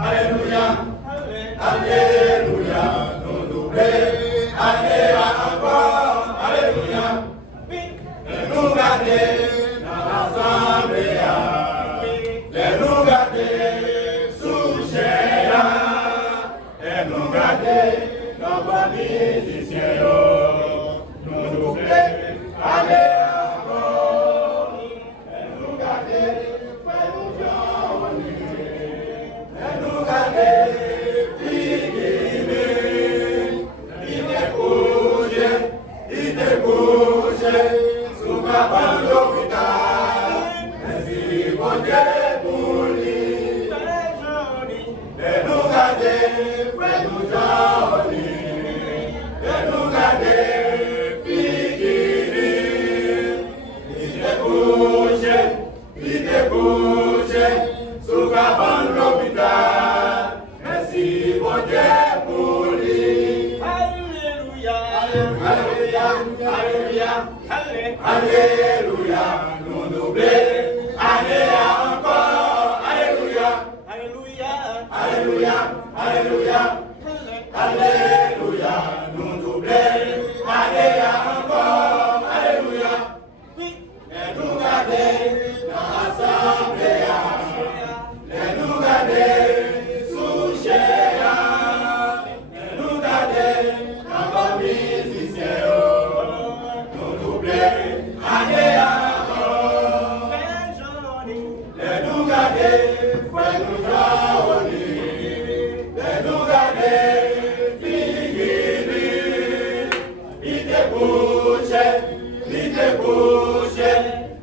Alléluia, Alléluia, nous doubler, Alléluia encore, Alléluia, et nous garder dans l'assemblée, et nous garder sous chair, et nous garder dans vos musiciens, nous doubler, Alléluia encore, et nous garder, frère nous et nous garder, il est couché sous ma bande d'hôpital. Merci mon Dieu pour lui. Et nous garder, frère nous jolis. Et nous garder, figurine. Il est couché sous ma bande d'hôpital. Merci mon Dieu pour lui. Alléluia, Alléluia, nous doubler, Alléluia encore, Alléluia, Alléluia, Alléluia, Alléluia, Alléluia, nous doubler, Alléluia encore, Alléluia, et nous garder dans l'assemblée, et nous garder sous chair, et nous garder dans vos musiciens.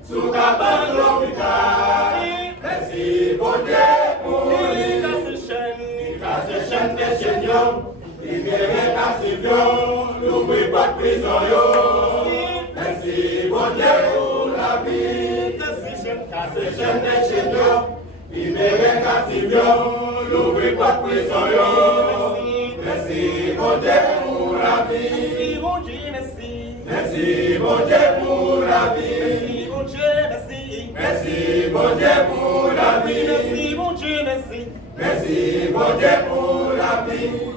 Sous la bande l'hôpital, merci bon Dieu pour lui. Casse chaîne des chaînes, libérer Cassivion, n'oublie pas de prison. Merci bon Dieu pour la vie. Casse chaîne des chaînes, libérer Cassivion, n'oublie pas de prison. Merci bon Dieu pour la vie. Merci bon Dieu pour la vie. Merci bon Dieu pour la vie. Merci mon Dieu, merci. Merci bon Dieu pour la vie.